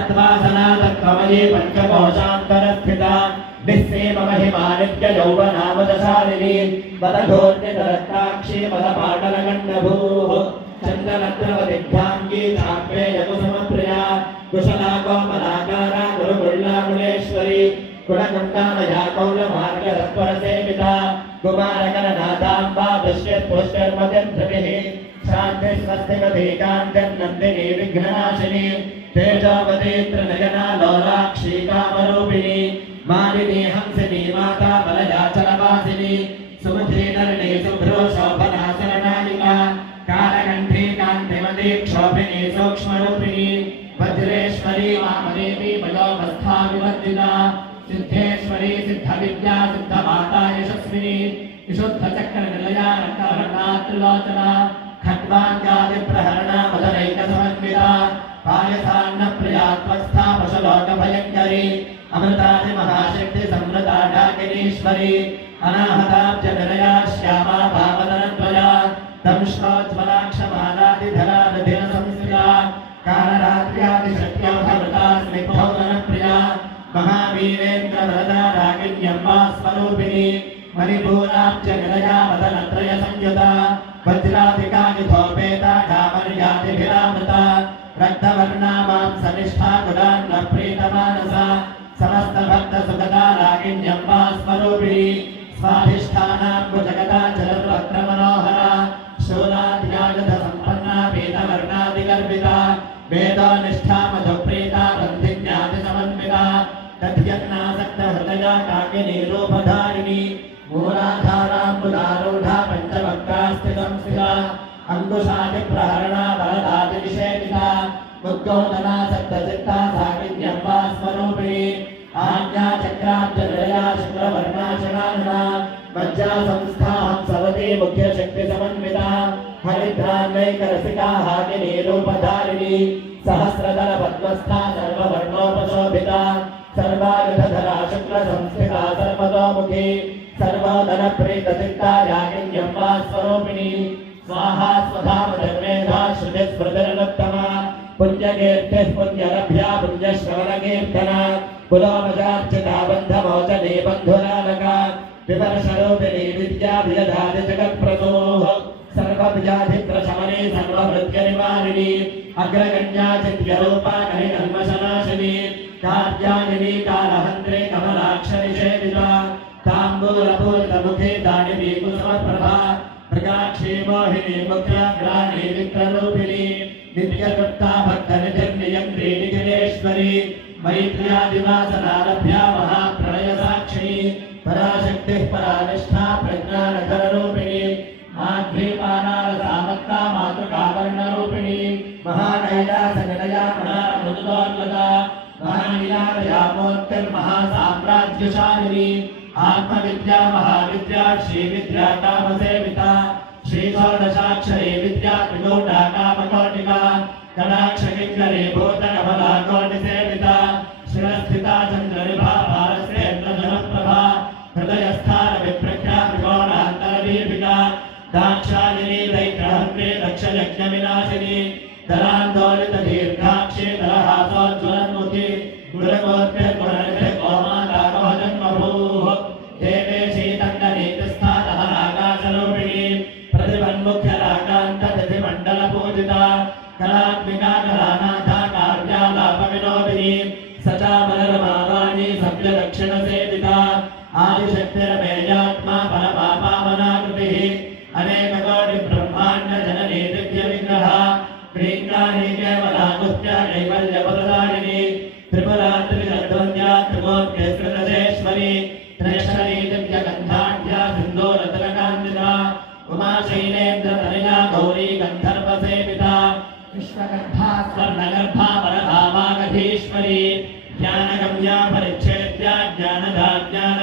तत्त्वासना तत्त्वमयी पञ्चकोशान्तरस्थिता निःसेम महिमा नित्ययौवनामदशालिनी वदघोर्नितरक्ताक्षी वदपाटलगण्डभूः चन्दनद्रवदिभ्याङ्गी चाप्येयकुसमप्रिया कुशला कोमलाकारा गुरुकुल्लाकुलेश्वरी कुलकुण्डामया कौलमार्गरत्वरसेविता कुमारकरनाथाम्बा दृश्यत्पुष्कर्मजन्त्रभिः शान्तिस्वस्तिकधीकान्तन्नन्दिनी विघ्ननाशिनी తేజావదేత్ర నయనా లోలాక్షీ కామరూపిణి మాలిని హంసిని మాతా బలయాచలవాసిని సుమధి నరణి శుభ్రో శోభనాసరణాయిక కాలకంఠీ కాంతిమతి క్షోభిణి సూక్ష్మరూపిణి వజ్రేశ్వరి వామదేవి బలోపస్థా వివర్జిత సిద్ధేశ్వరి సిద్ధ విద్యా సిద్ధ మాతా యశస్విని విశుద్ధ చక్ర నిలయా రక్తవర్ణాత్రిలోచన ఖడ్వాంగాది ప్రహరణ మధురైక సమన్విత పాయసాన్న ప్రియాత్మస్థా పశులోక భయంకరి అమృతాది మహాశక్తి సంవృతా డాకినీశ్వరి అనాహతాబ్జ నిలయా శ్యామా పావతనత్వయా దంశ్రోజ్వలాక్షమాలాది ధరాధిన సంస్థియా కాలరాత్ర్యాది శక్త్యా భవతా స్నిగ్ధోదన ప్రియా మహావీరేంద్ర వరదా రాగిణ్యమ్మా స్వరూపిణి మణిపూరాబ్జ నిలయా వదనత్రయ సంయుత వజ్రాధికాని ధోపేత రక్తవర్ణామాం సనిష్ఠా గుణాన్న ప్రీతమానస సమస్త భక్త సుఖదా రాగిణ్యం వా స్వరూపిణి స్వాధిష్టానాంబు జగదాచలవక్ర మనోహర శూలాధ్యాగత సంపన్నా పీతవర్ణాదిగర్భిత వేదోనిష్ఠామధు ప్రీత బంధిజ్ఞాతి సమన్విత దధ్యన్నాసక్త హృదయ కాకిని రూపధారిణి మూలాధారాంబుదారూఢ పంచవక్రాస్థితం స్థిత అంకుశాది ప్రహరణ బలదాది విషయ సప్తోత్తమా సప్తచిత్తా సాగిత్యంబా స్వరూపిణి ఆజ్ఞా చక్రాబ్దయా శుక్రవర్ణాచరానున మజ్జా సంస్థాహం సవతి ముఖ్య శక్తి సమన్విత హరిద్రాన్నైక రసికా హాగిని రూపధారిణి సహస్రదల పద్మస్థా సర్వవర్ణోపశోభిత సర్వాయుధరా శుక్ల సంస్థిత సర్వతోముఖి సర్వధన ప్రీత చిత్తా యాగిన్యంబా స్వరూపిణి స్వాహా స్వధామ ధర్మేధా శృతి స్మృతిర पुण्यकीर्तिः पुण्यरभ्या पुण्यश्रवणकीर्तना कुलोमजार्चिता बन्धमोचने बन्धुरालका विवर्षरूपिणी विद्याभियधाति जगत्प्रसूः सर्वव्याधिप्रशमने सर्वभृत्यनिवारिणी अग्रगण्या चित्यरूपा कलिकल्मषनाशिनी कार्यानिनी कालहन्त्रे कमलाक्षनिषेविता ताम्बूलपूर्णमुखे दानिनी कुसुमप्रभा प्रकाक्षी मोहिनी मुख्याग्राणी विक्ररूपिणी नित्यकृत्ता भक्तनिधिर्नियन्त्री निखिलेश्वरी मैत्र्यादिवासनारभ्या महाप्रलयसाक्षिणी पराशक्तिः परानिष्ठा प्रज्ञानकररूपिणी माध्वीपानालसामत्ता मातृकावर्णरूपिणी महानैलासनिलया मृदुदोन्नता महानीलालयामूर्तिर्महासाम्राज्यशालिनी आत्मविद्या महाविद्या श्रीविद्या कामसेविता श्रीषोडशाक्षरी विद्या त्रिगुणा कामकोटिका कटाक्षकिङ्करी भूतकमला कोटिसेविता शिरस्थिता चन्द्रनिभा भारश्रेन्द्रजनप्रभा हृदयस्थान विप्रख्या त्रिकोणान्तरदीपिका दाक्षायिनी दैत्रहन्त्रे दक्षयज्ञविनाशिनी धरान्दोलित दीर्घाक्षे दरहासोज्ज्वलन्मुखी सभ्यदक्षिणसेविता आदिशक्तिरमेयात्मा परमापावनाकृतिः अनेककोटिब्रह्माण्डजननी दिव्यविग्रह प्रीङ्गानि केवलाकुत्या कैवल्यपददायिनी त्रिपुरात्रिजध्वन्या त्रिमूर्तिस्कृतजेश्वरी त्रेश्वरी दिव्यगन्धाढ्या सिन्दूरतिलकान्विता उमाशैलेन्द्रतनया गौरी गन्धर्वसेविता विश्वगर्भा स्वर्णगर्भा वरधा वागधीश्वरी ज्ञानगम्या परिच्छेद्या ज्ञानदा ज्ञान